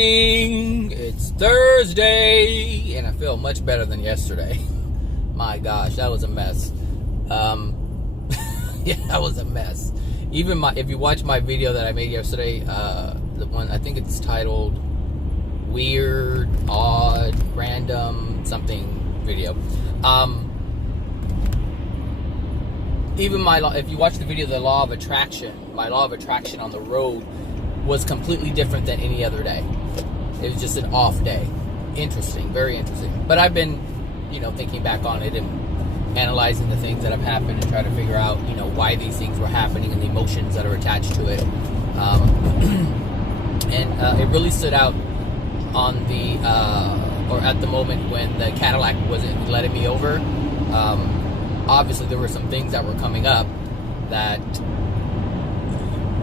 morning. It's Thursday, and I feel much better than yesterday. My gosh, that was a mess. Yeah, that was a mess. Even if you watch my video that I made yesterday, the one I think it's titled "Weird, Odd, Random Something" video. Even if you watch the video, the law of attraction, my law of attraction on the road was completely different than any other day. It was just an off day. Interesting, very interesting. But I've been, thinking back on it and analyzing the things that have happened and trying to figure out, why these things were happening and the emotions that are attached to it. And it really stood out on or at the moment when the Cadillac wasn't letting me over. Obviously, there were some things that were coming up that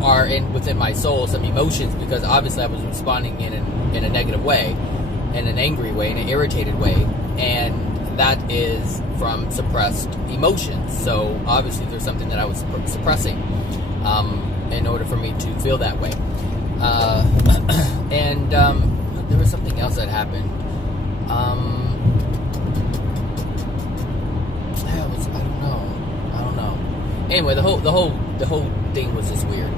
are within my soul, some emotions, because obviously I was responding in a negative way, in an angry way, in an irritated way, and that is from suppressed emotions. So obviously there's something that I was suppressing in order for me to feel that way. And there was something else that happened. I don't know. Anyway, the whole thing was just weird.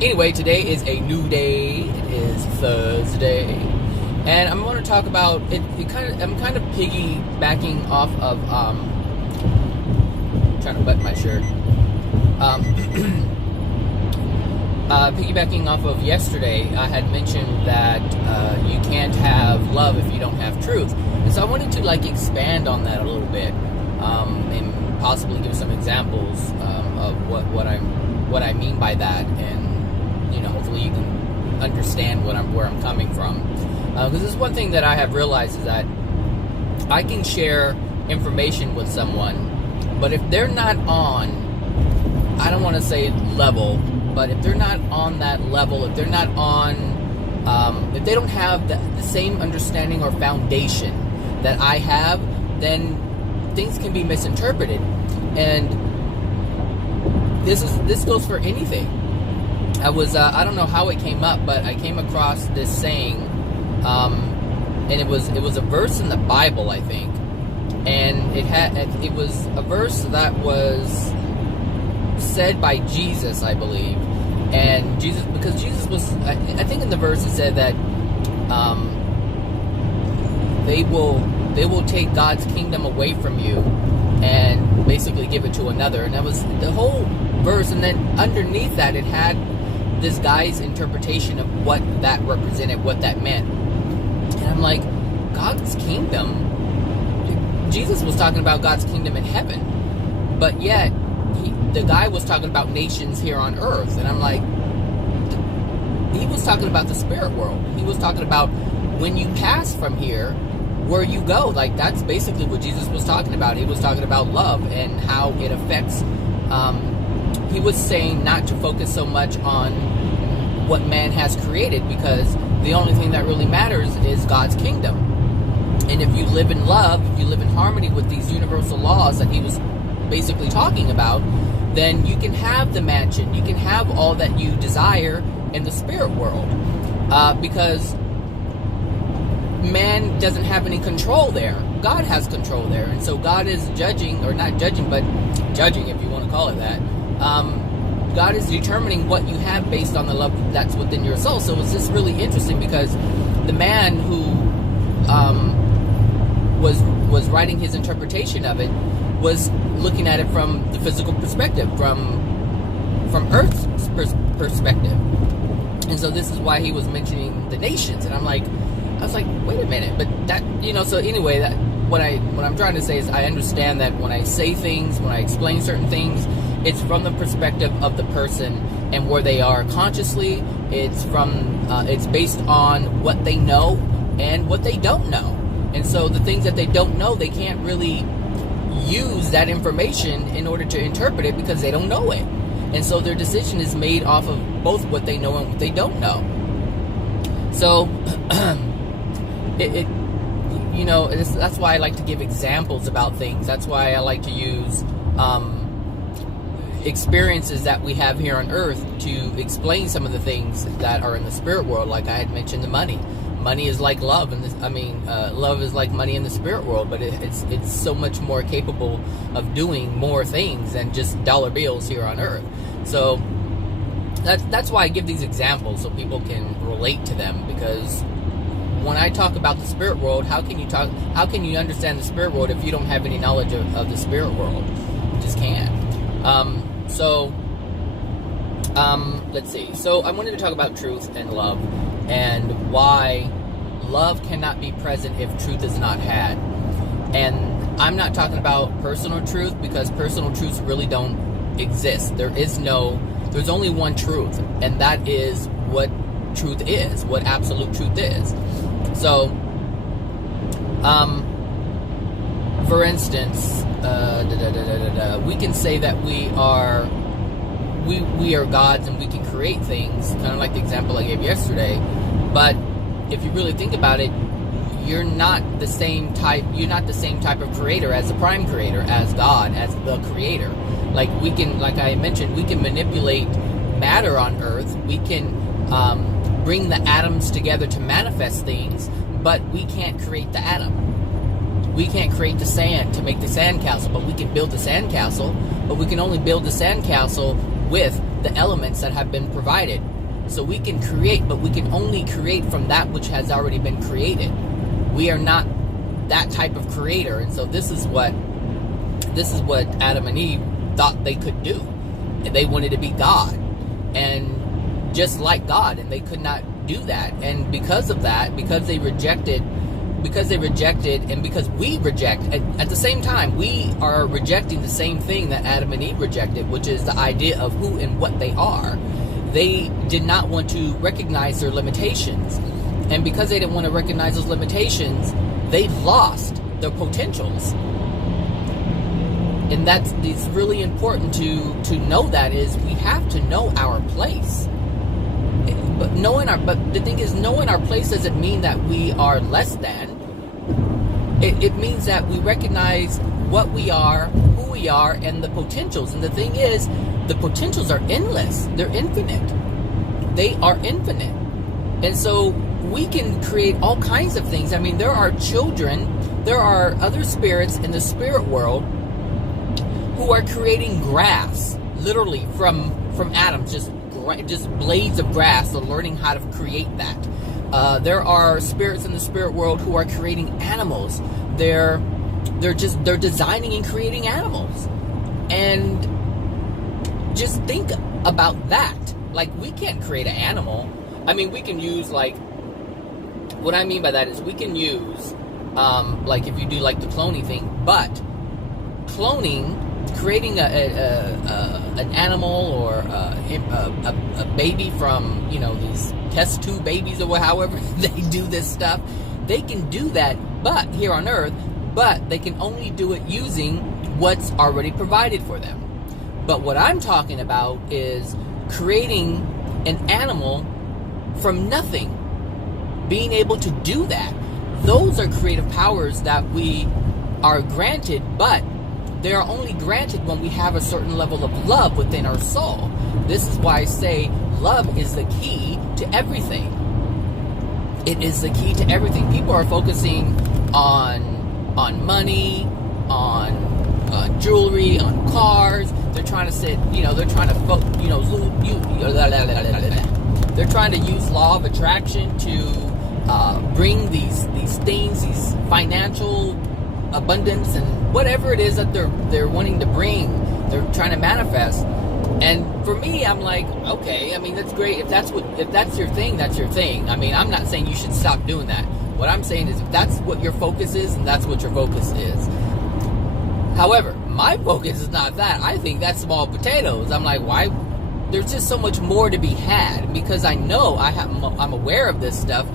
Anyway, today is a new day. It is Thursday, and I'm going to talk about it. I'm kind of piggybacking off of trying to button my shirt. Piggybacking off of yesterday, I had mentioned that you can't have love if you don't have truth, and so I wanted to expand on that a little bit, and possibly give some examples of what I mean by that, and hopefully you can understand where I'm coming from. Because this is one thing that I have realized, is that I can share information with someone, but if they're not on, I don't want to say level, but if they're not on that level, if they're not on, if they don't have the same understanding or foundation that I have, then things can be misinterpreted. And this goes for anything. I don't know how it came up, but I came across this saying, and it was a verse in the Bible, I think, and it was a verse that was said by Jesus, I believe, and because Jesus was, I think in the verse it said that they will take God's kingdom away from you and basically give it to another, and that was the whole verse. And then underneath that, it had this guy's interpretation of what that represented, what that meant. And I'm like, God's kingdom? Jesus was talking about God's kingdom in heaven, but yet the guy was talking about nations here on earth. And I'm like, he was talking about the spirit world. He was talking about when you pass from here, where you go. That's basically what Jesus was talking about. He was talking about love and how it affects. He was saying not to focus so much on what man has created, because the only thing that really matters is God's kingdom. And if you live in love, if you live in harmony with these universal laws that he was basically talking about, then you can have the mansion, you can have all that you desire in the spirit world, because man doesn't have any control there. God has control there. And so God is judging, or not judging, but judging, if you want to call it that. God is determining what you have based on the love that's within your soul. So it's just really interesting, because the man who was writing his interpretation of it was looking at it from the physical perspective, from Earth's perspective. And so this is why he was mentioning the nations. And I was like, wait a minute, but that, so anyway, that what I'm trying to say is, I understand that when I say things, when I explain certain things, it's from the perspective of the person and where they are consciously. It's based on what they know and what they don't know. And so the things that they don't know, they can't really use that information in order to interpret it, because they don't know it. And so their decision is made off of both what they know and what they don't know. So that's why I like to give examples about things. That's why I like to use experiences that we have here on earth to explain some of the things that are in the spirit world. Like I had mentioned, the money is like love, and love is like money in the spirit world, but it's so much more capable of doing more things than just dollar bills here on earth. So that's why I give these examples, so people can relate to them, because when I talk about the spirit world, how can you understand the spirit world if you don't have any knowledge of the spirit world? You just can't. Let's see. So I wanted to talk about truth and love, and why love cannot be present if truth is not had. And I'm not talking about personal truth, because personal truths really don't exist. There's only one truth, and that is what truth is, what absolute truth is. So, for instance, we can say that we are gods and we can create things, kind of like the example I gave yesterday. But if you really think about it, you're not the same type of creator as the prime creator, as God, as the creator. Like I mentioned, we can manipulate matter on earth. We can bring the atoms together to manifest things, but we can't create the atom. We can't create the sand to make the sandcastle, but we can build the sandcastle. But we can only build the sandcastle with the elements that have been provided. So we can create, but we can only create from that which has already been created. We are not that type of creator, and so this is what Adam and Eve thought they could do. They wanted to be God, and just like God, and they could not do that. And because of that, because they rejected, and because we reject, at the same time, we are rejecting the same thing that Adam and Eve rejected, which is the idea of who and what they are. They did not want to recognize their limitations. And because they didn't want to recognize those limitations, they lost their potentials. And it's really important to know that, is we have to know our place. But the thing is, knowing our place doesn't mean that we are less than. It means that we recognize what we are, who we are, and the potentials. And the thing is, the potentials are endless. They're infinite. They are infinite. And so we can create all kinds of things. I mean, there are children, there are other spirits in the spirit world who are creating grass, literally from atoms, just blades of grass. They're learning how to create that. There are spirits in the spirit world who are creating animals. They're designing and creating animals. And just think about that. Like, we can't create an animal. I mean, we can use, like, what I mean by that is we can use, like, if you do, like, the cloning thing, but cloning, creating an animal or a baby from, these test tube babies or however they do this stuff, they can do that, but here on earth, but they can only do it using what's already provided for them. But what I'm talking about is creating an animal from nothing, being able to do that. Those are creative powers that we are granted, but they are only granted when we have a certain level of love within our soul. This is why I say love is the key to everything. It is the key to everything. People are focusing on money, on jewelry, on cars. They're trying to sit, they're trying to, they're trying to use law of attraction to bring these things, these financial abundance and whatever it is that they're wanting to bring, they're trying to manifest. And for me, I'm like, okay, I mean, that's great. If that's your thing, that's your thing. I mean, I'm not saying you should stop doing that. What I'm saying is, if that's what your focus is, and that's what your focus is. However, my focus is not that. I think that's small potatoes. I'm like, why? There's just so much more to be had, because I know I'm aware of this stuff.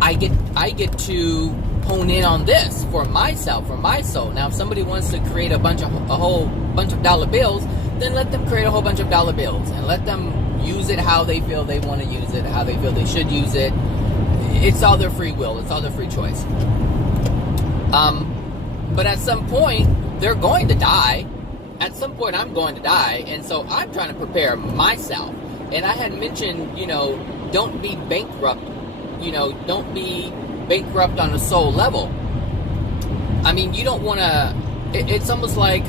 I get to hone in on this for myself, for my soul. Now, if somebody wants to create a whole bunch of dollar bills, then let them create a whole bunch of dollar bills and let them use it how they feel they want to use it, how they feel they should use it. It's all their free will. It's all their free choice. But at some point, they're going to die. at some point I'm going to die, and so I'm trying to prepare myself. And I had mentioned, don't be bankrupt. Don't be bankrupt on a soul level. I mean, you don't want to. It's almost like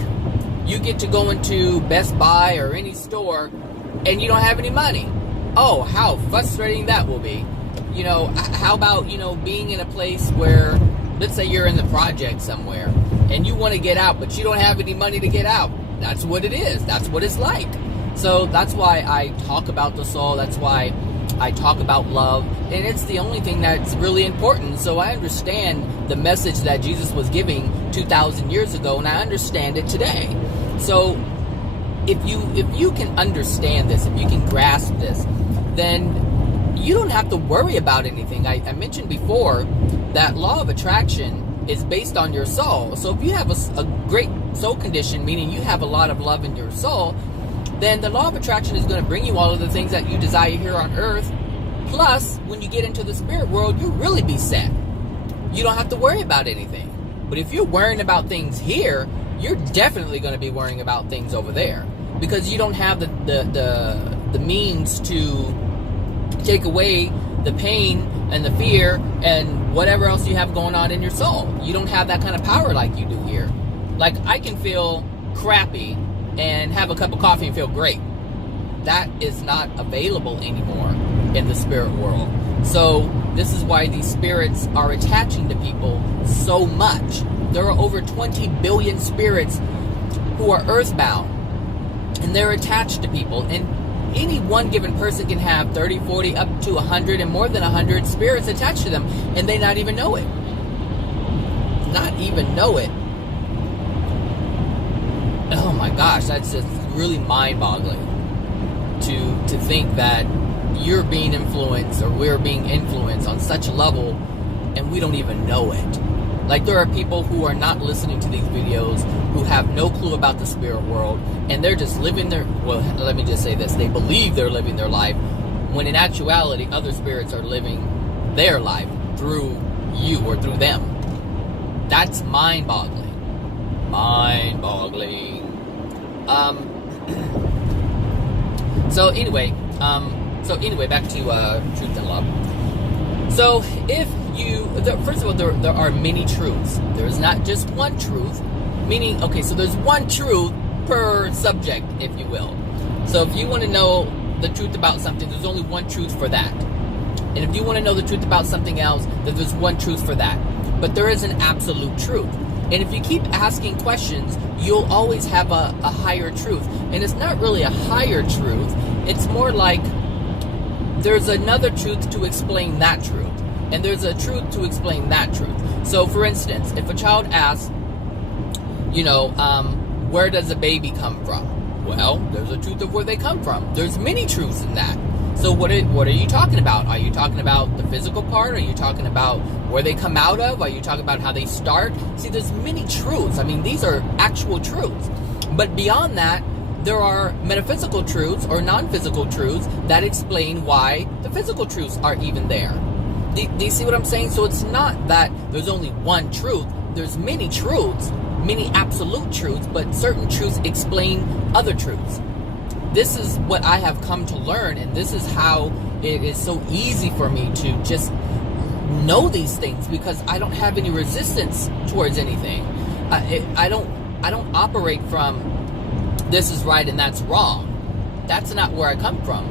you get to go into Best Buy or any store, and you don't have any money. Oh, how frustrating that will be. How about, being in a place where, let's say you're in the project somewhere, and you want to get out, but you don't have any money to get out. That's what it is. That's what it's like. So that's why I talk about the soul. That's why I talk about love. And it's the only thing that's really important. So I understand the message that Jesus was giving 2,000 years ago, and I understand it today. So if you can understand this, if you can grasp this, then you don't have to worry about anything. I mentioned before that law of attraction is based on your soul. So if you have a great soul condition, meaning you have a lot of love in your soul, then the law of attraction is going to bring you all of the things that you desire here on earth. Plus, when you get into the spirit world, you'll really be set. You don't have to worry about anything. But if you're worrying about things here, you're definitely going to be worrying about things over there, because you don't have the means to take away the pain and the fear and whatever else you have going on in your soul. You don't have that kind of power like you do here. Like, I can feel crappy and have a cup of coffee and feel great. That is not available anymore in the spirit world. So this is why these spirits are attaching to people so much. There are over 20 billion spirits who are earthbound, and they're attached to people. And any one given person can have 30, 40, up to 100 and more than 100 spirits attached to them, and they not even know it. Not even know it. Oh my gosh, that's just really mind-boggling to think that you're being influenced, or we're being influenced on such a level, and we don't even know it. Like, there are people who are not listening to these videos, who have no clue about the spirit world, and they're just living their, well, let me just say this, they believe they're living their life, when in actuality, other spirits are living their life through you or through them. That's mind-boggling. Mind-boggling. So anyway, back to truth and love. So first of all, there are many truths. There's not just one truth, meaning, okay, so there's one truth per subject, if you will. So if you want to know the truth about something, there's only one truth for that. And if you want to know the truth about something else, then there's one truth for that. But there is an absolute truth. And if you keep asking questions, you'll always have a higher truth. And it's not really a higher truth. It's more like there's another truth to explain that truth. And there's a truth to explain that truth. So, for instance, if a child asks, where does a baby come from? Well, there's a truth of where they come from. There's many truths in that. So what are you talking about? Are you talking about the physical part? Are you talking about where they come out of? Are you talking about how they start? See, there's many truths. I mean, these are actual truths. But beyond that, there are metaphysical truths or non-physical truths that explain why the physical truths are even there. Do you see what I'm saying? So it's not that there's only one truth. There's many truths, many absolute truths, but certain truths explain other truths. This is what I have come to learn, and this is how it is so easy for me to just know these things, because I don't have any resistance towards anything. I don't operate from this is right and that's wrong. That's not where I come from.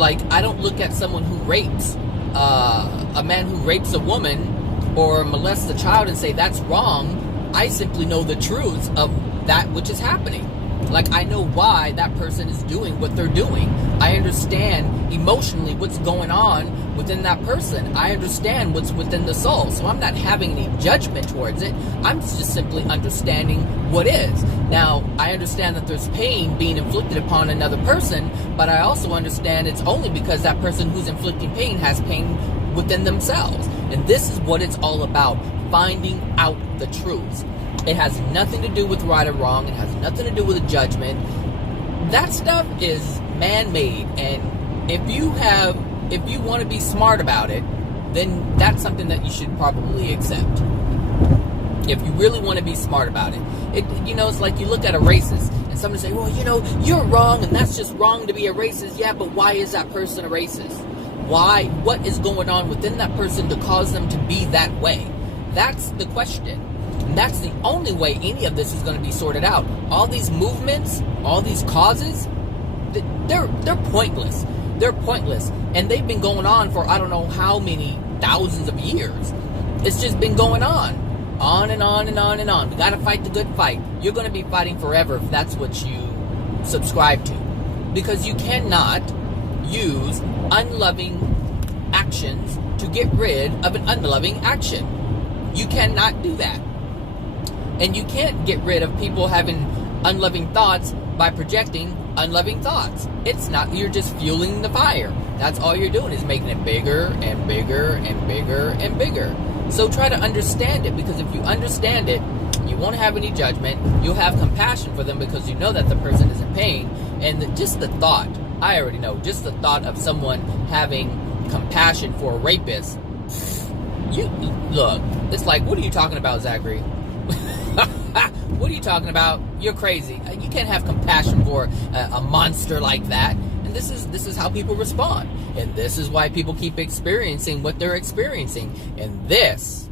I don't look at someone who rapes, a man who rapes a woman or molests a child and say that's wrong. I simply know the truths of that which is happening. Like, I know why that person is doing what they're doing. I understand emotionally what's going on within that person. I understand what's within the soul. So I'm not having any judgment towards it. I'm just simply understanding what is. Now, I understand that there's pain being inflicted upon another person, but I also understand it's only because that person who's inflicting pain has pain within themselves. And this is what it's all about, finding out the truths. It has nothing to do with right or wrong. It has nothing to do with a judgment. That stuff is man-made, and if you want to be smart about it, then that's something that you should probably accept. If you really want to be smart about it, it's like you look at a racist and somebody say, well, you're wrong and that's just wrong to be a racist. Yeah, but why is that person a racist? Why? What is going on within that person to cause them to be that way? That's the question. And that's the only way any of this is going to be sorted out. All these movements, all these causes, they're pointless. They're pointless. And they've been going on for I don't know how many thousands of years. It's just been going on and on and on and on. We got to fight the good fight. You're going to be fighting forever if that's what you subscribe to. Because you cannot use unloving actions to get rid of an unloving action. You cannot do that. And you can't get rid of people having unloving thoughts by projecting unloving thoughts. It's not, you're just fueling the fire. That's all you're doing is making it bigger and bigger and bigger and bigger. So try to understand it, because if you understand it, you won't have any judgment. You'll have compassion for them because you know that the person is in pain. And just the thought, I already know, just the thought of someone having compassion for a rapist, look, it's like, what are you talking about, Zachary? What are you talking about? You're crazy. You can't have compassion for a monster like that. And this is how people respond. And this is why people keep experiencing what they're experiencing. And this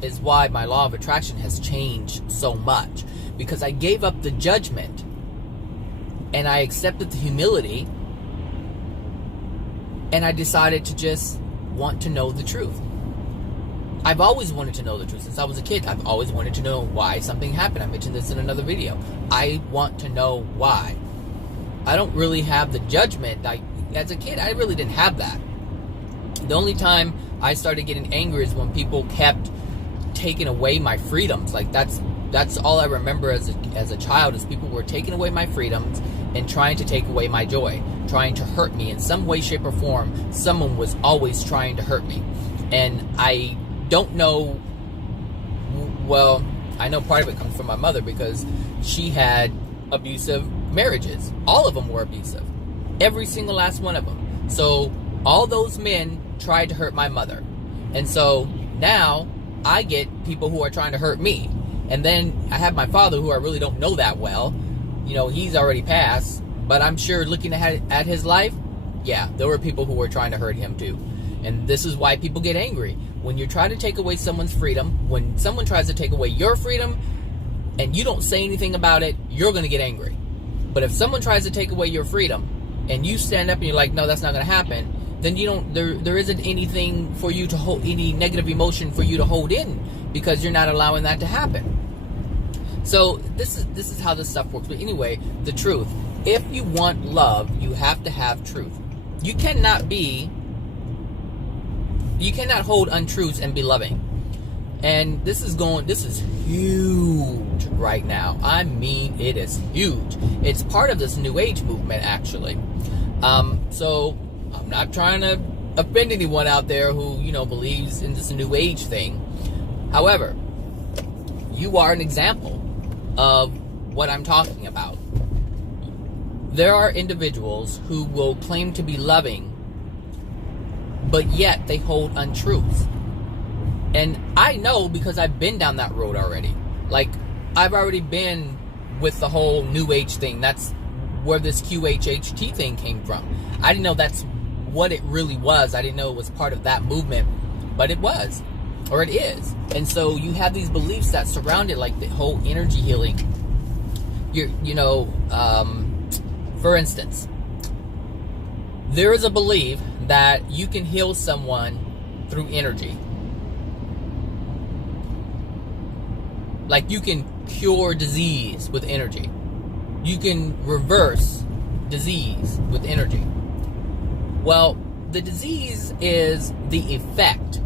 is why my law of attraction has changed so much. Because I gave up the judgment and I accepted the humility, and I decided to just want to know the truth. I've always wanted to know the truth. Since I was a kid, I've always wanted to know why something happened. I mentioned this in another video. I want to know why. I don't really have the judgment. As a kid, I really didn't have that. The only time I started getting angry is when people kept taking away my freedoms. Like that's all I remember as a child, is people were taking away my freedoms and trying to take away my joy, trying to hurt me in some way, shape, or form. Someone was always trying to hurt me. And I don't know, well, I know part of it comes from my mother, because she had abusive marriages. All of them were abusive. Every single last one of them. So all those men tried to hurt my mother. And so now I get people who are trying to hurt me. And then I have my father, who I really don't know that well. He's already passed. But I'm sure looking at his life, yeah, there were people who were trying to hurt him too. And this is why people get angry. When you try to take away someone's freedom, when someone tries to take away your freedom and you don't say anything about it, you're going to get angry. But if someone tries to take away your freedom and you stand up and you're like, no, that's not going to happen, then there isn't anything for you to hold, any negative emotion for you to hold in, because you're not allowing that to happen. So this is how this stuff works. But anyway, the truth. If you want love, you have to have truth. You cannot hold untruths and be loving. And this is huge right now. I mean, it is huge. It's part of this New Age movement, actually. So I'm not trying to offend anyone out there who, believes in this New Age thing. However, you are an example of what I'm talking about. There are individuals who will claim to be loving, but yet they hold untruths. And I know, because I've been down that road already. Like, I've already been with the whole New Age thing. That's where this QHHT thing came from. I didn't know that's what it really was. I didn't know it was part of that movement, but it was, or it is. And so you have these beliefs that surround it, like the whole energy healing. For instance, there is a belief that you can heal someone through energy. Like, you can cure disease with energy. You can reverse disease with energy. Well, the disease is the effect,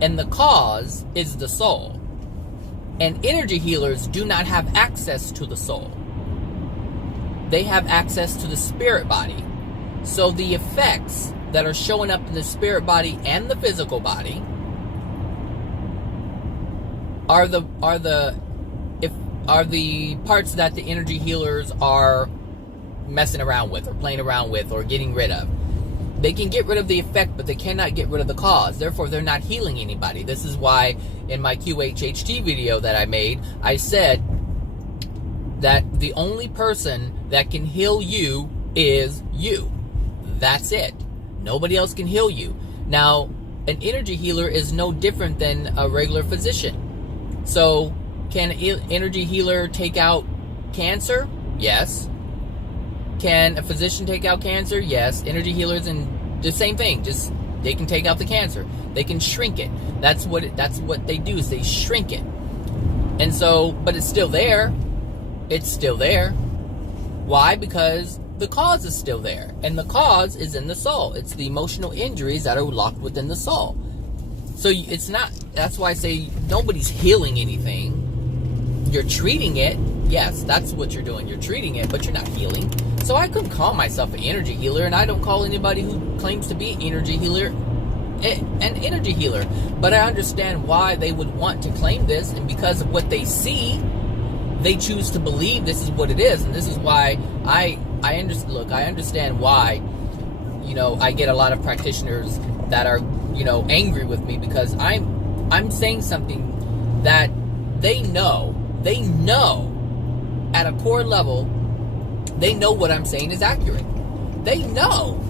and the cause is the soul. And energy healers do not have access to the soul. They have access to the spirit body. So the effects that are showing up in the spirit body and the physical body are the parts that the energy healers are messing around with, or playing around with, or getting rid of. They can get rid of the effect, but they cannot get rid of the cause. Therefore, they're not healing anybody. This is why in my QHHT video that I made, I said that the only person that can heal you is you. That's it. Nobody else can heal you. Now, an energy healer is no different than a regular physician. So, can an energy healer take out cancer? Yes. Can a physician take out cancer? Yes. Energy healers and the same thing. Just they can take out the cancer. They can shrink it. That's what they do, is they shrink it. And so, but it's still there. It's still there. Why? Because the cause is still there. And the cause is in the soul. It's the emotional injuries that are locked within the soul. So it's not, that's why I say nobody's healing anything. You're treating it. Yes, that's what you're doing. You're treating it, but you're not healing. So I couldn't call myself an energy healer, and I don't call anybody who claims to be an energy healer an energy healer. But I understand why they would want to claim this, and because of what they see, they choose to believe this is what it is. And this is why I understand why, I get a lot of practitioners that are, angry with me, because I'm saying something that they know at a core level, they know what I'm saying is accurate. They know.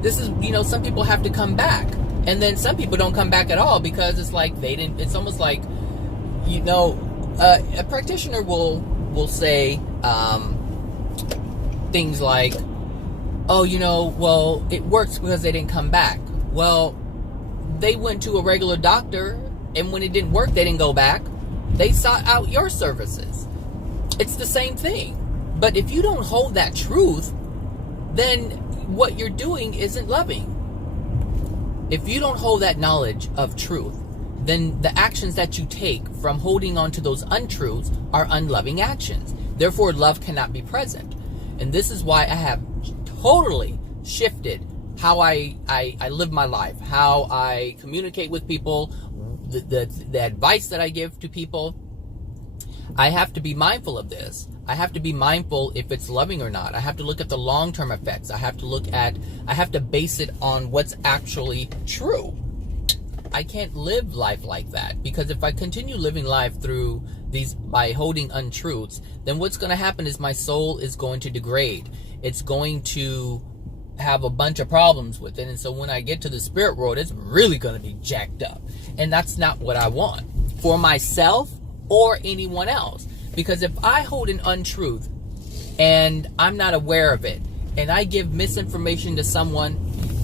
This is, some people have to come back. And then some people don't come back at all, because it's like it's almost like, a practitioner will say things like, oh, well, it works because they didn't come back. Well, they went to a regular doctor, and when it didn't work, they didn't go back. They sought out your services. It's the same thing. But if you don't hold that truth, then what you're doing isn't loving. If you don't hold that knowledge of truth, then the actions that you take from holding on to those untruths are unloving actions. Therefore, love cannot be present. And this is why I have totally shifted how I live my life, how I communicate with people, the advice that I give to people. I have to be mindful of this. I have to be mindful if it's loving or not. I have to look at the long-term effects. I have to base it on what's actually true. I can't live life like that, because if I continue living life through by holding untruths, then what's going to happen is my soul is going to degrade. It's going to have a bunch of problems with it. And so when I get to the spirit world, it's really going to be jacked up. And that's not what I want for myself or anyone else. Because if I hold an untruth and I'm not aware of it, and I give misinformation to someone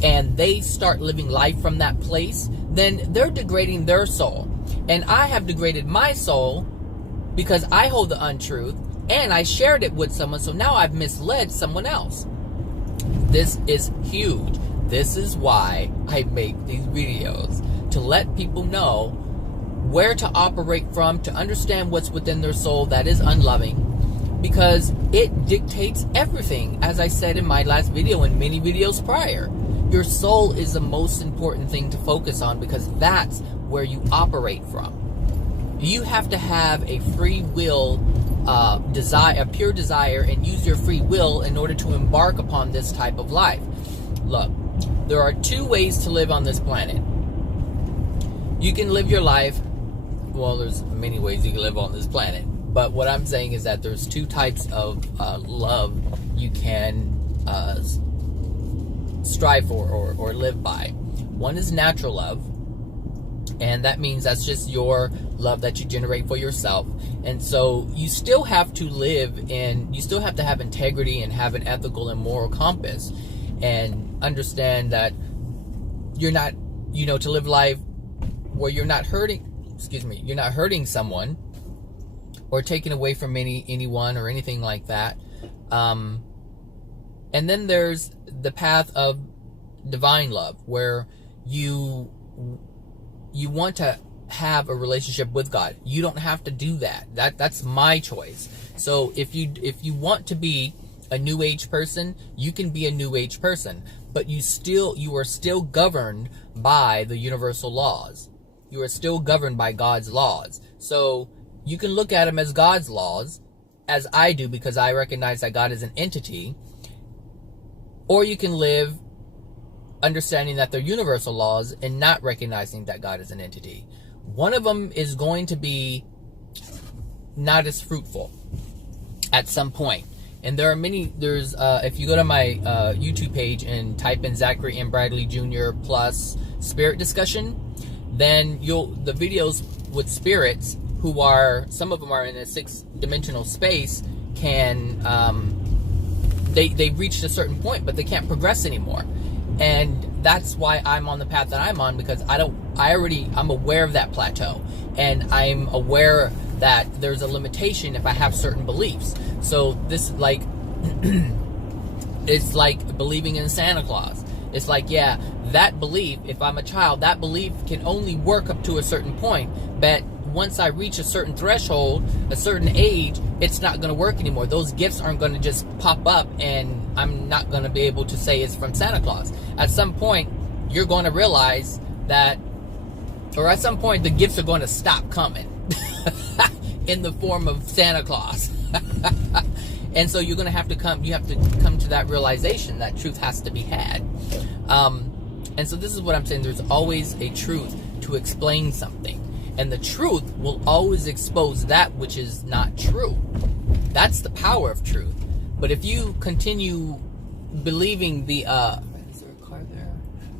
and they start living life from that place, then they're degrading their soul. And I have degraded my soul because I hold the untruth and I shared it with someone, so now I've misled someone else. This is huge. This is why I make these videos, to let people know where to operate from, to understand what's within their soul that is unloving, because it dictates everything. As I said in my last video and many videos prior, your soul is the most important thing to focus on, because that's where you operate from. You have to have a free will, desire, a pure desire, and use your free will in order to embark upon this type of life. Look, there are two ways to live on this planet. You can live your life, well, there's many ways you can live on this planet, but what I'm saying is that there's two types of love you can strive for or live by. One is natural love, and that means that's just your love that you generate for yourself. And so you still have to live you still have to have integrity and have an ethical and moral compass, and understand that you're not, to live life where you're not hurting someone or taking away from anyone or anything like that. And then there's the path of divine love, where you want to have a relationship with God. You don't have to do that. That's my choice. So if you want to be a new age person, you can be a new age person, but you are still governed by the universal laws. You are still governed by God's laws. So you can look at them as God's laws, as I do, because I recognize that God is an entity, or you can live understanding that they're universal laws and not recognizing that God is an entity. One of them is going to be not as fruitful at some point. And there are many, if you go to my YouTube page and type in Zachary M. Bradley Jr. plus spirit discussion, then the videos with spirits who are, some of them are in a 6-dimensional space, can, they've reached a certain point, but they can't progress anymore. And that's why I'm on the path that I'm on, because I'm aware of that plateau. And I'm aware that there's a limitation if I have certain beliefs. So this, like, it's like believing in Santa Claus. It's like, yeah, that belief, if I'm a child, that belief can only work up to a certain point. But once I reach a certain threshold, a certain age, it's not going to work anymore. Those gifts aren't going to just pop up, and I'm not going to be able to say it's from Santa Claus. At some point, you're going to realize that, or at some point, the gifts are going to stop coming in the form of Santa Claus. And so you have to come to that realization that truth has to be had. And so this is what I'm saying. There's always a truth to explain something. And the truth will always expose that which is not true. That's the power of truth. But if you continue believing is there a car there?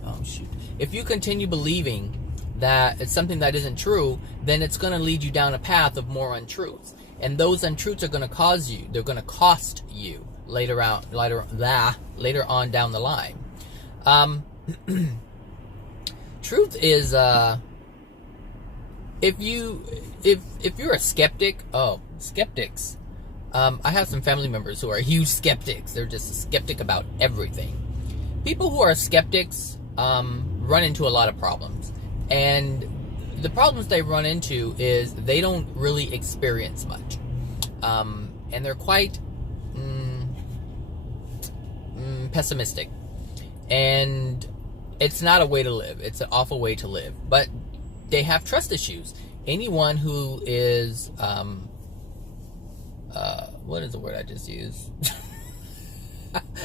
Oh, shoot. If you continue believing that it's something that isn't true, then it's going to lead you down a path of more untruths. And those untruths are going to they're going to cost you later on down the line. Truth is, if you're a skeptic, skeptics. I have some family members who are huge skeptics. They're just a skeptic about everything. People who are skeptics run into a lot of problems. And the problems they run into is they don't really experience much. And they're quite pessimistic. And it's not a way to live. It's an awful way to live. But they have trust issues. Anyone who is, what is the word I just used?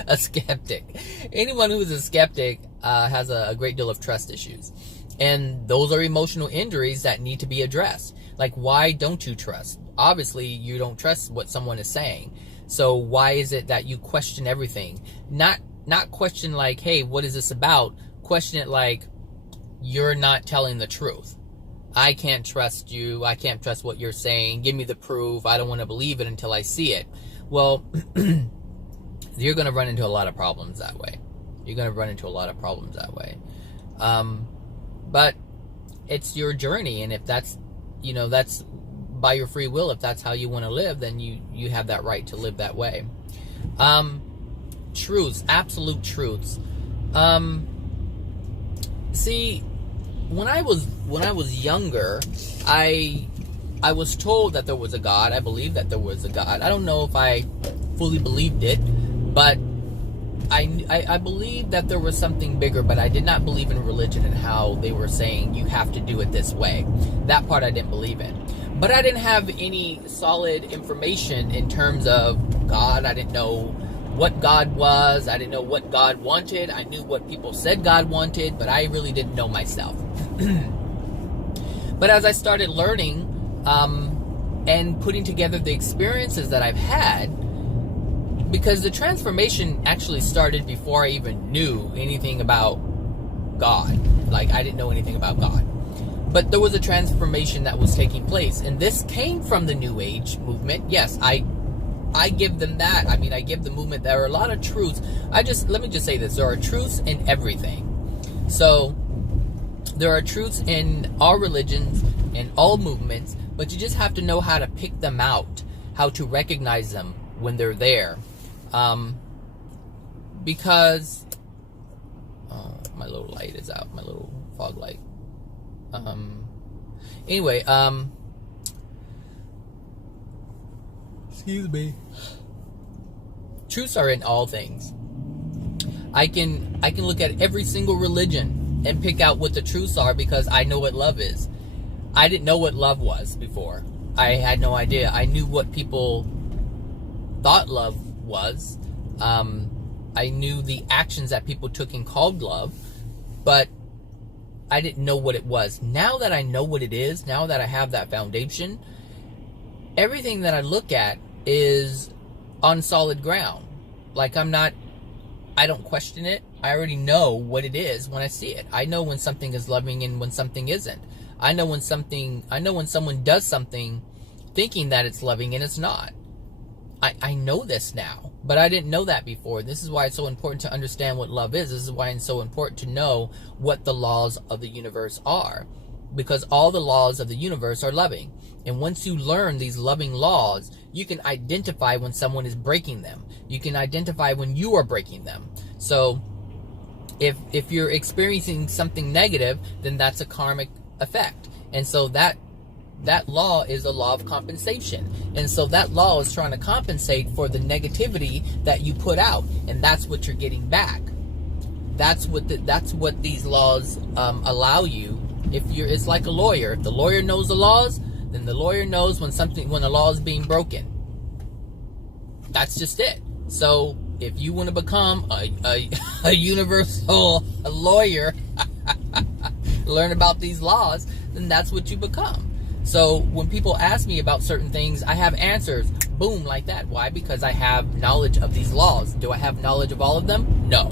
A skeptic. Anyone who's a skeptic has a great deal of trust issues. And those are emotional injuries that need to be addressed. Like, why don't you trust? Obviously, you don't trust what someone is saying. So why is it that you question everything? Not question like, hey, what is this about? Question it like, you're not telling the truth. I can't trust you. I can't trust what you're saying. Give me the proof. I don't want to believe it until I see it. Well, you're going to run into a lot of problems that way. But it's your journey. And if that's, that's by your free will. If that's how you want to live, then you have that right to live that way. Truths, absolute truths. See, when I was younger, I was told that there was a God. I believed that there was a God. I don't know if I fully believed it, but I believed that there was something bigger, but I did not believe in religion and how they were saying you have to do it this way. That part I didn't believe in. But I didn't have any solid information in terms of God. I didn't know what God was. I didn't know what God wanted. I knew what people said God wanted, but I really didn't know myself. But as I started learning and putting together the experiences that I've had, because the transformation actually started before I even knew anything about God. Like, I didn't know anything about God. But there was a transformation that was taking place. And this came from the New Age movement. Yes, I give them that. I mean, I give the movement. There are a lot of truths. Let me just say this. There are truths in everything. So, there are truths in all religions, in all movements, but you just have to know how to pick them out, how to recognize them when they're there. Because my little light is out, my little fog light. Anyway, excuse me. Truths are in all things. I can look at every single religion and pick out what the truths are because I know what love is. I didn't know what love was before. I had no idea. I knew what people thought love was. I knew the actions that people took and called love. but I didn't know what it was. Now that I know what it is, now that I have that foundation, everything that I look at is on solid ground. Like I don't question it. I already know what it is when I see it. I know when something is loving and when something isn't. I know when someone does something thinking that it's loving and it's not. I know this now, but I didn't know that before. This is why it's so important to understand what love is. This is why it's so important to know what the laws of the universe are, because all the laws of the universe are loving. And once you learn these loving laws, you can identify when someone is breaking them. You can identify when you are breaking them. So if you're experiencing something negative, then that's a karmic effect. And so that law is a law of compensation. And so that law is trying to compensate for the negativity that you put out. And that's what you're getting back. That's what these laws allow you. It's like a lawyer. If the lawyer knows the laws, then the lawyer knows when a law is being broken. That's just it. So if you want to become a universal lawyer, learn about these laws, then that's what you become. So when people ask me about certain things, I have answers, boom, like that. Why? Because I have knowledge of these laws. Do I have knowledge of all of them? No.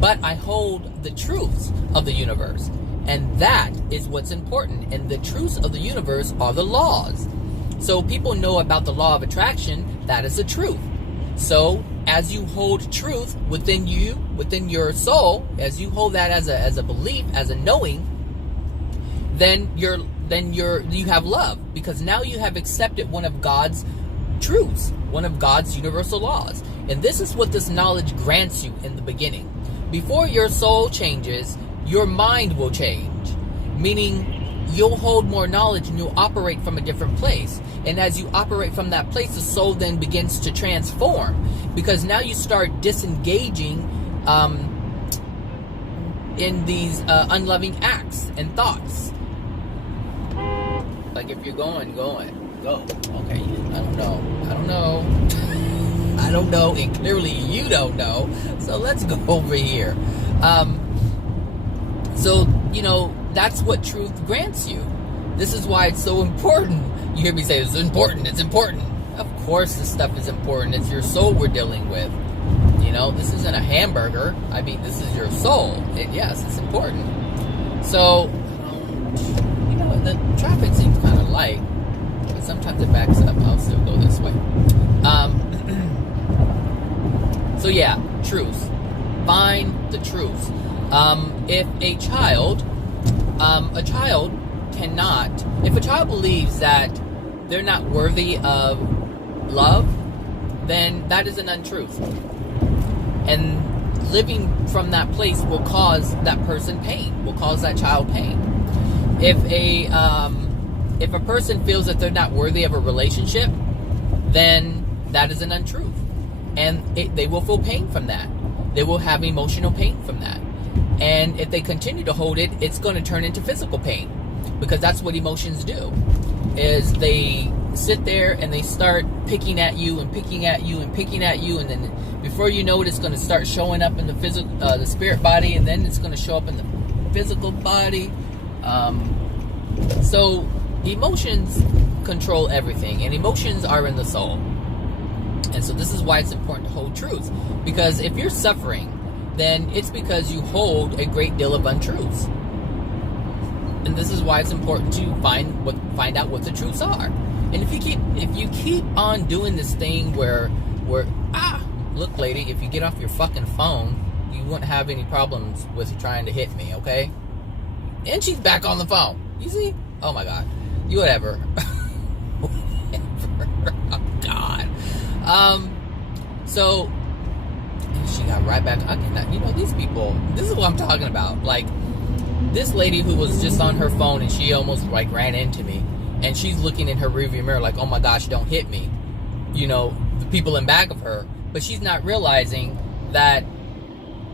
But I hold the truths of the universe. And that is what's important. And the truths of the universe are the laws. So people know about the law of attraction. That is the truth. So as you hold truth within you, within your soul, as you hold that as a belief, as a knowing, then you have love, because now you have accepted one of God's truths, one of God's universal laws. And this is what this knowledge grants you in the beginning. Before your soul changes, your mind will change, meaning you'll hold more knowledge and you'll operate from a different place. And as you operate from that place, the soul then begins to transform, because now you start disengaging in these unloving acts and thoughts. Like if you're go. Okay, I don't know, and clearly you don't know. So let's go over here. So, that's what truth grants you. This is why it's so important. You hear me say, it's important. Of course this stuff is important. It's your soul we're dealing with. This isn't a hamburger. I mean, this is your soul. And yes, it's important. So, the traffic seems kind of light, but sometimes it backs up. I'll still go this way. So yeah, truth. Find the truth. If a child believes that they're not worthy of love, then that is an untruth. And living from that place will cause that person pain, will cause that child pain. If a person feels that they're not worthy of a relationship, then that is an untruth. And they will feel pain from that. They will have emotional pain from that. And if they continue to hold it, it's going to turn into physical pain, because that's what emotions do. Is they sit there and they start picking at you and picking at you and picking at you, and then before you know it, it's going to start showing up in the spirit body, and then it's going to show up in the physical body. So emotions control everything, and emotions are in the soul. And so this is why it's important to hold truth, because if you're suffering, then it's because you hold a great deal of untruths. And this is why it's important to find out what the truths are. And if you keep on doing this thing where look, lady, if you get off your fucking phone, you won't have any problems with trying to hit me, okay? And she's back on the phone. You see? Oh my God. You whatever. Oh God. So she got right back. I cannot, these people, this is what I'm talking about. Like, this lady who was just on her phone and she almost ran into me, and she's looking in her rearview mirror like, oh my gosh, don't hit me. The people in back of her, but she's not realizing that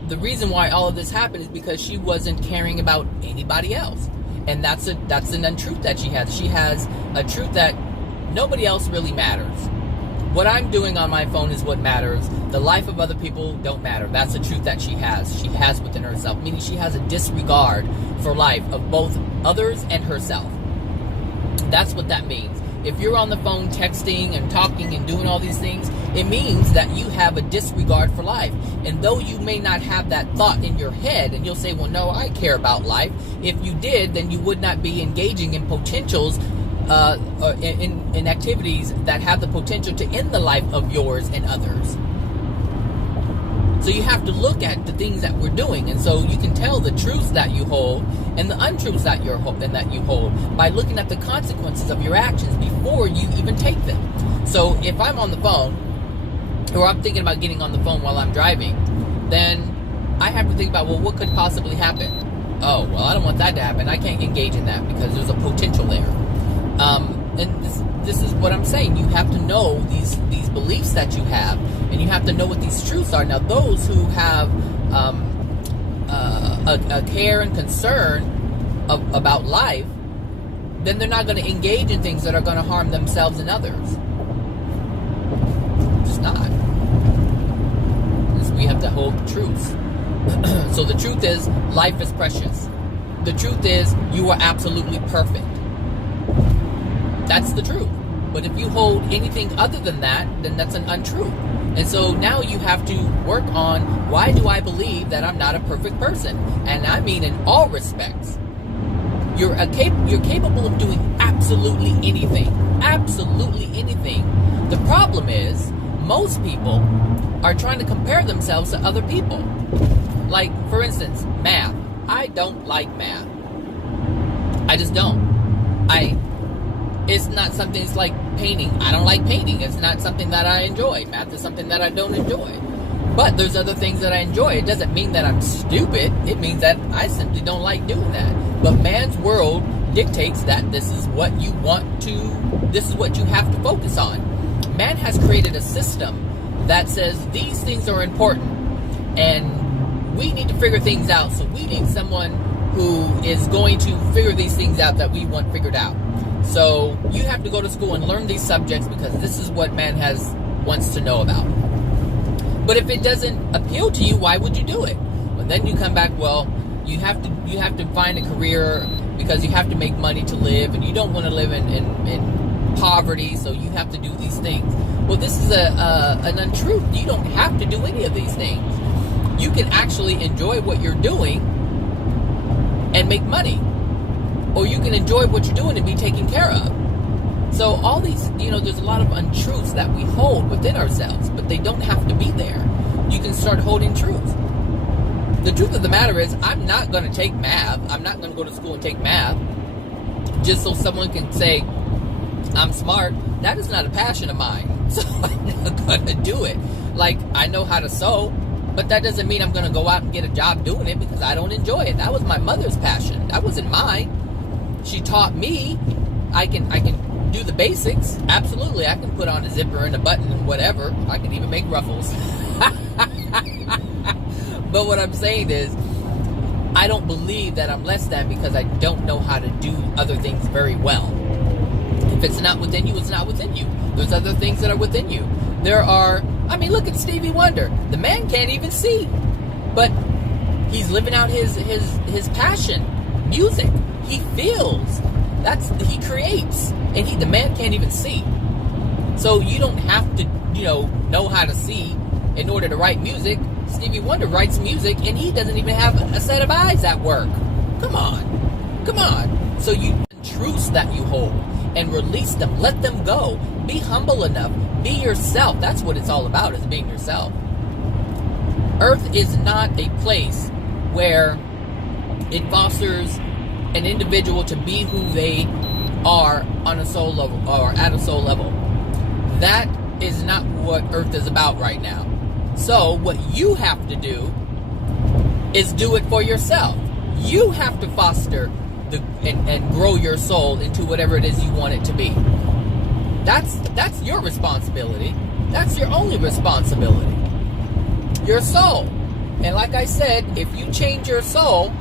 the reason why all of this happened is because she wasn't caring about anybody else. And that's an untruth that she has. She has a truth that nobody else really matters. what I'm doing on my phone is what matters. The life of other people don't matter. That's the truth that she has within herself, meaning she has a disregard for life of both others and herself. That's what that means. If you're on the phone texting and talking and doing all these things, it means that you have a disregard for life. And though you may not have that thought in your head, and you'll say, well, no, I care about life. If you did, then you would not be engaging in potentials, in activities that have the potential to end the life of yours and others. So you have to look at the things that we're doing, and so you can tell the truths that you hold and the untruths that you hold by looking at the consequences of your actions before you even take them. So if I'm on the phone, or I'm thinking about getting on the phone while I'm driving, then I have to think about, well, what could possibly happen? Oh, well, I don't want that to happen. I can't engage in that because there's a potential there. And this is what I'm saying. You have to know these beliefs that you have, and you have to know what these truths are. Now, those who have a care and concern about life, then they're not going to engage in things that are going to harm themselves and others. Just not. We have to hold truths. So the truth is, life is precious. The truth is, you are absolutely perfect. That's the truth. But if you hold anything other than that, then that's an untruth. And so now you have to work on, why do I believe that I'm not a perfect person? And I mean in all respects. You're capable of doing absolutely anything. Absolutely anything. The problem is, most people are trying to compare themselves to other people. Like, for instance, math. I don't like math. I just don't. It's not something, it's like painting. I don't like painting. It's not something that I enjoy. Math is something that I don't enjoy. But there's other things that I enjoy. It doesn't mean that I'm stupid. It means that I simply don't like doing that. But man's world dictates that this is what you have to focus on. Man has created a system that says these things are important. And we need to figure things out. So we need someone who is going to figure these things out that we want figured out. So you have to go to school and learn these subjects because this is what man wants to know about. But if it doesn't appeal to you, why would you do it? Well, then you come back, well, you have to find a career because you have to make money to live, and you don't want to live in poverty, so you have to do these things. Well, this is an untruth. You don't have to do any of these things. You can actually enjoy what you're doing and make money. Or you can enjoy what you're doing and be taken care of. So all these, there's a lot of untruths that we hold within ourselves, but they don't have to be there. You can start holding truths. The truth of the matter is, I'm not going to take math. I'm not going to go to school and take math just so someone can say I'm smart. That is not a passion of mine. So I'm not going to do it. Like, I know how to sew, but that doesn't mean I'm going to go out and get a job doing it because I don't enjoy it. That was my mother's passion. That wasn't mine. She taught me. I can do the basics. Absolutely. I can put on a zipper and a button and whatever. I can even make ruffles. But what I'm saying is, I don't believe that I'm less than because I don't know how to do other things very well. If it's not within you, it's not within you. There's other things that are within you. Look at Stevie Wonder. The man can't even see. But he's living out his passion. Music. He feels. He creates. And the man can't even see. So you don't have to, know how to see in order to write music. Stevie Wonder writes music and he doesn't even have a set of eyes at work. Come on. So truths that you hold and release them. Let them go. Be humble enough. Be yourself. That's what it's all about, is being yourself. Earth is not a place where it fosters an individual to be who they are on a soul level or at a soul level. That is not what Earth is about right now. So what you have to do is do it for yourself. You have to foster and grow your soul into whatever it is you want it to be. That's your responsibility. That's your only responsibility. Your soul. And like I said, if you change your soul,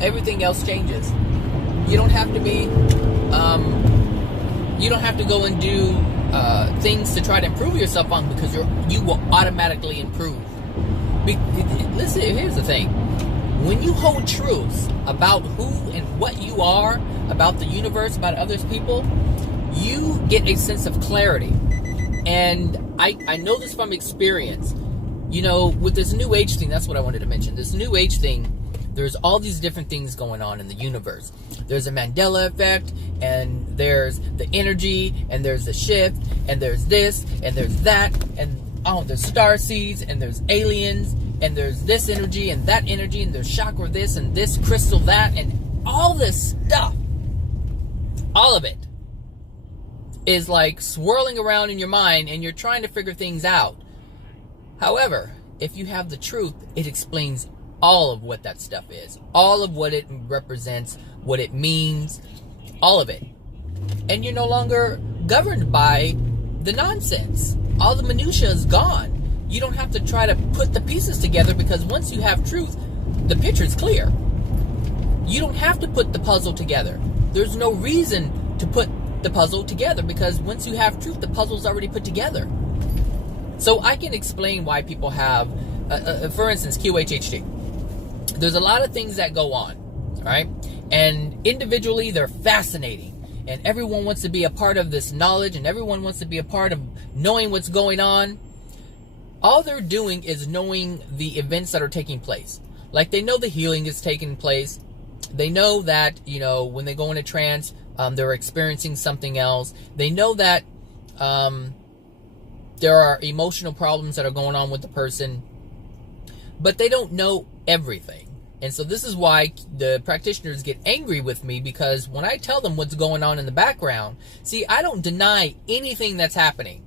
everything else changes. You don't have to be, you don't have to go and do things to try to improve yourself on, because you will automatically improve. Listen, here's the thing. When you hold truths about who and what you are, about the universe, about other people, you get a sense of clarity. And I know this from experience. You know, with this New Age thing, that's what I wanted to mention. This New Age thing, there's all these different things going on in the universe. There's a Mandela effect, and there's the energy, and there's the shift, and there's this, and there's that, and there's star seeds, and there's aliens, and there's this energy, and that energy, and there's chakra this, and this crystal that, and all this stuff. All of it is like swirling around in your mind, and you're trying to figure things out. However, if you have the truth, it explains all of what that stuff is, all of what it represents, what it means, all of it. And you're no longer governed by the nonsense. All the minutia is gone. You don't have to try to put the pieces together, because once you have truth, the picture's clear. You don't have to put the puzzle together. There's no reason to put the puzzle together, because once you have truth, the puzzle's already put together. So I can explain why people have, for instance, QHHT. There's a lot of things that go on, all right? And individually, they're fascinating. And everyone wants to be a part of this knowledge, and everyone wants to be a part of knowing what's going on. All they're doing is knowing the events that are taking place. Like, they know the healing is taking place. They know that, you know, when they go into trance, they're experiencing something else. They know that there are emotional problems that are going on with the person. But they don't know everything. And so this is why the practitioners get angry with me, because when I tell them what's going on in the background, see, I don't deny anything that's happening.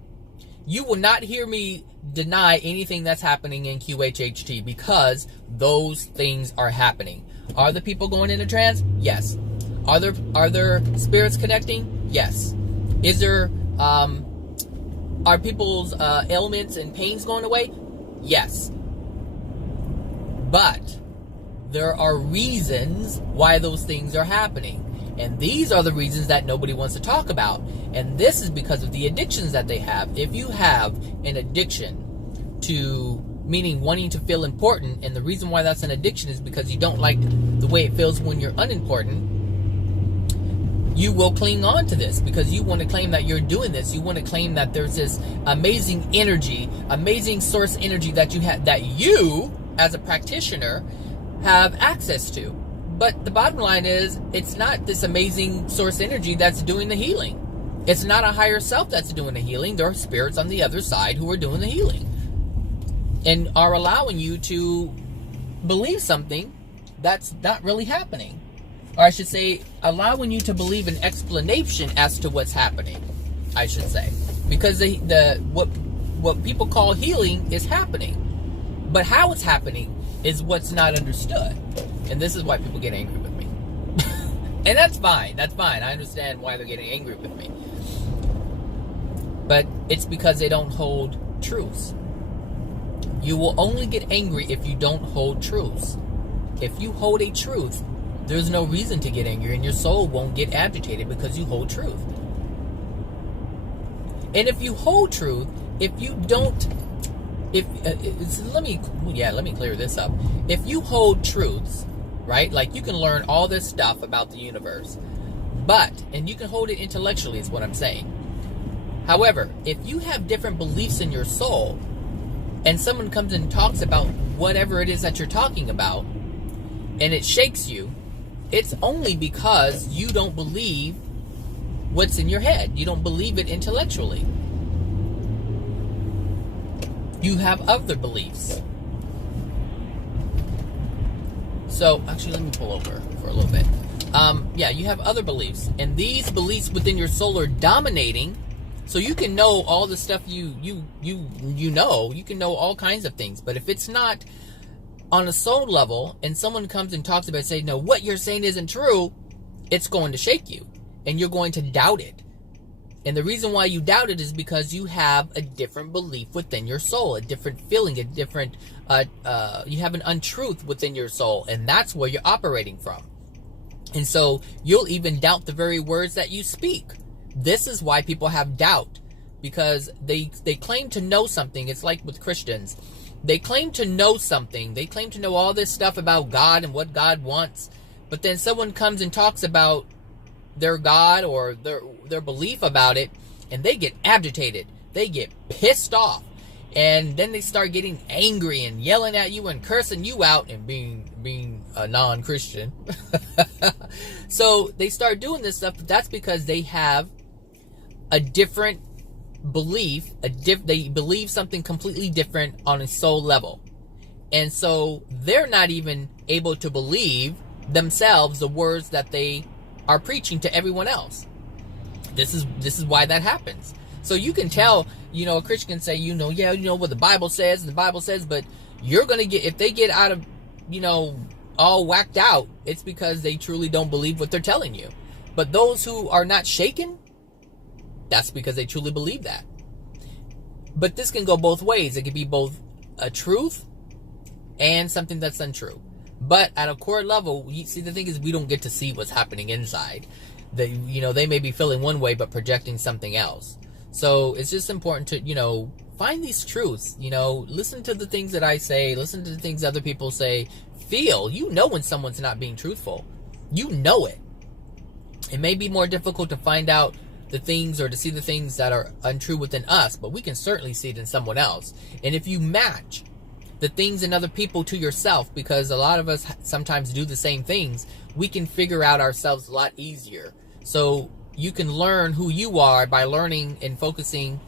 You will not hear me deny anything that's happening in QHHT, because those things are happening. Are the people going into trance? Yes. Are there spirits connecting? Yes. Is there are people's ailments and pains going away? Yes. But there are reasons why those things are happening. And these are the reasons that nobody wants to talk about. And this is because of the addictions that they have. If you have an addiction to, meaning wanting to feel important, and the reason why that's an addiction is because you don't like the way it feels when you're unimportant, you will cling on to this because you want to claim that you're doing this. You want to claim that there's this amazing energy, amazing source energy that you have, that you, as a practitioner, have access to. But the bottom line is, it's not this amazing source energy that's doing the healing. It's not a higher self that's doing the healing. There are spirits on the other side who are doing the healing and are allowing you to believe something that's not really happening. Or I should say, allowing you to believe an explanation as to what's happening, I should say. Because what people call healing is happening. But how it's happening is what's not understood. And this is why people get angry with me. And that's fine. That's fine. I understand why they're getting angry with me. But it's because they don't hold truths. You will only get angry if you don't hold truths. If you hold a truth, there's no reason to get angry, and your soul won't get agitated because you hold truth. And if you hold truth, if you don't, let me clear this up. If you hold truths, right, like you can learn all this stuff about the universe, and you can hold it intellectually is what I'm saying. However, if you have different beliefs in your soul, and someone comes and talks about whatever it is that you're talking about, and it shakes you, it's only because you don't believe what's in your head. You don't believe it intellectually. You have other beliefs. So, actually, let me pull over for a little bit. You have other beliefs. And these beliefs within your soul are dominating. So you can know all the stuff you know. You can know all kinds of things. But if it's not on a soul level, and someone comes and talks about it, say, no, what you're saying isn't true, it's going to shake you. And you're going to doubt it. And the reason why you doubt it is because you have a different belief within your soul, a different feeling, a different, you have an untruth within your soul. And that's where you're operating from. And so you'll even doubt the very words that you speak. This is why people have doubt, because they claim to know something. It's like with Christians. They claim to know something. They claim to know all this stuff about God and what God wants. But then someone comes and talks about their God or their belief about it, and they get agitated. They get pissed off. And then they start getting angry and yelling at you and cursing you out and being a non-Christian. So they start doing this stuff, but that's because they have a different belief. They believe something completely different on a soul level. And so they're not even able to believe themselves the words that they are preaching to everyone else. This is why that happens. So you can tell, a Christian can say, what the Bible says, and the Bible says, but you're going to get, if they get out of, all whacked out, it's because they truly don't believe what they're telling you. But those who are not shaken, that's because they truly believe that. But this can go both ways. It can be both a truth and something that's untrue. But at a core level, you see, the thing is, we don't get to see what's happening inside. They may be feeling one way, but projecting something else. So it's just important to, find these truths, listen to the things that I say, listen to the things other people say, feel, when someone's not being truthful. You know it. It may be more difficult to find out the things or to see the things that are untrue within us, but we can certainly see it in someone else. And if you match the things in other people to yourself, because a lot of us sometimes do the same things, we can figure out ourselves a lot easier. So you can learn who you are by learning and focusing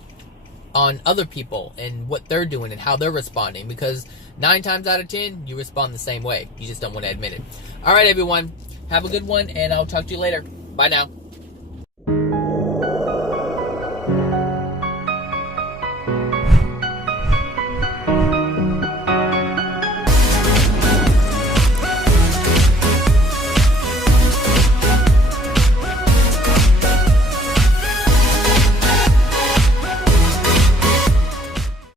on other people and what they're doing and how they're responding, because 9 times out of 10 you respond the same way. You just don't want to admit it. All right, everyone, have a good one, and I'll talk to you later. Bye now.